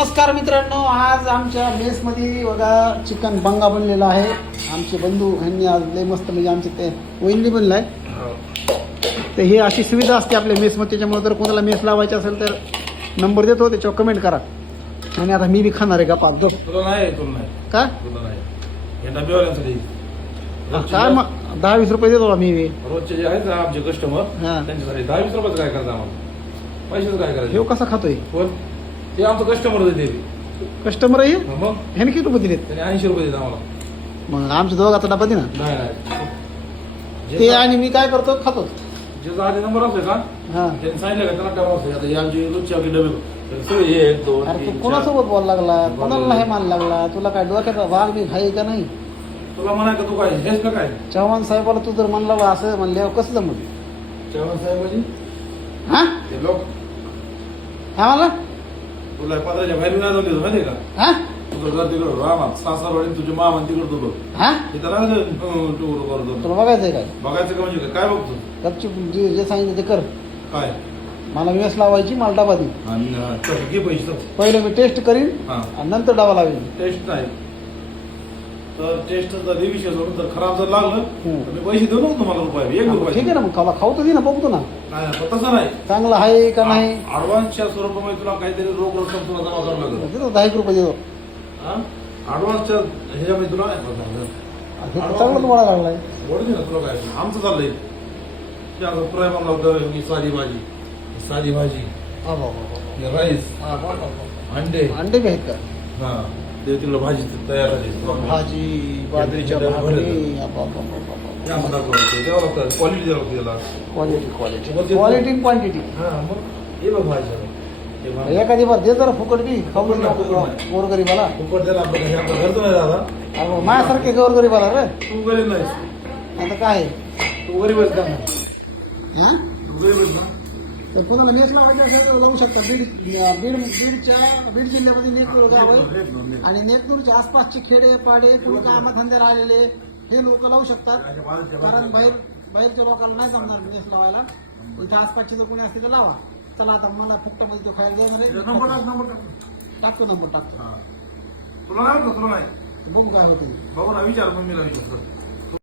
नमस्कार मित्रांनो, आज आमच्या मेसमध्ये बघा चिकन बंगा बनलेला आहे. आमचे बंधू यांनी आज लय मस्त म्हणजे आमचे ते वहिनी बनला आहे. तर हे अशी सुविधा असते आपल्या मेसमध्ये. त्याच्यामुळे जर कोणाला मेस लावायची असेल तर नंबर देतो, त्याच्यावर कमेंट करा. आणि आता मी बी खाणार आहे का पाप तुला नाही का काय मग 10-20 रुपये देतो मी बी. रोजचे जे आहेत ना आमचे कस्टमर हां, त्यांच्यासाठी 10-20 रुपयाचं काय करता आम्हाला पैशाचं काय करायचं हे कसा खातोय पण ते आमचं कस्टमर देते कस्टमर आहे. मग ह्याने किती रुपये दिलेत? त्याने 80 रुपये देत आम्हाला. मग आमच्या दोघाचा डबा दे ना. नाही ते आणि मी काय करतो, खातो. ज्याचा आधी नंबर असतो का हां, त्यांनी सांगितलं का त्याला डबा असतो. आता हे आमचे रोजचे आपले डबे सगळे हे 1 2 अरे तू 3 4 कोणासोबत बोलायला लागला, कोणाला नाही मान लागला? तुला काय डोक्यात भाग बी खाई का नाही? तुला म्हणायचं तू काय हेच का काय चव्हाण साहेबाला तू जर म्हणला बा असं म्हणल्यावर कसं जमत? चव्हाण साहेबाजी हा ते लोक हा मला तुला पत्राच्या बाहेर नाही जाऊन देतो माहिती का? हा तुझं घर तिकडं रामात सासरवाडी तुझे मामा तिकडं तुझं हा हे त्याला टूर करतो तुला बघायचंय काय? बघायचं का म्हणजे काय बघतो गपचूप जे सांगितलं ते कर. काय मला वेस लावायची, मला डबा दे. आणि चल, घे पैसे चल. पहिले मी टेस्ट करीन हा आणि नंतर डबा लावेन. टेस्ट नाही तर टेस्ट जर विषय सोडून जर खराब जर लागलं हम्म. तर मी पैसे देऊ नको तुम्हाला रुपये 1 रुपये ठीक आहे ना, मग खाला खाऊ तर दे ना, बघतो ना नाही पण तसं नाही चांगलं आहे का नाही. ऍडव्हान्सच्या स्वरूपामध्ये तुला काहीतरी रोख रक्कम तुला जमा करावं लागेल. देतो 10 रुपये देतो. ऍडव्हान्सच्या ह्याच्यामध्ये तुला हे तर चांगलं तुम्हाला लागलाय. बोलते ना तुला काय आमचं चाललंय ते आता प्रेम लावतं ही साधी भाजी हे राईस अंडे अंडे बी आहेत का? हा ते तुला भाजी तयार झाली भाजी, बाजरीच्या भाकरी, क्वालिटी द्यावं त्याला क्वालिटी क्वांटिटी. हा मग हे बघ भाजी हे भाजी. एखादी बार दे जरा फुकट बी खाऊ गोरगरीबाला. फुकट द्यायला आपलं हे आपलं घरचं नाही दादा. अरे माझ्यासारखे गोरगरीबाला रे. तू गरीब नाहीस, आता काय तू गरीबच का हा? तू गरीबच ना. तर कोणाला नेस लावायचं असेल तर जाऊ शकता. बीड जिल्ह्यामध्ये नेकनूर गाव आहे आणि नेकनूरच्या आसपासचे खेडे पाडे कुणी कामाधंद्याला आलेले हे लोक लावू शकतात. कारण बाहेरच्या लोकांना नाही जमणार नेस लावायला. इथं आसपासचे जर कोणी असतील तर लावा. चला आता मला फुकटामध्ये तो खायला नंबर देणार टाक टाकतो. तुला नाही वाटतं तुला नाही बघू काय होते. बघू ना विचार मम्मीला विचार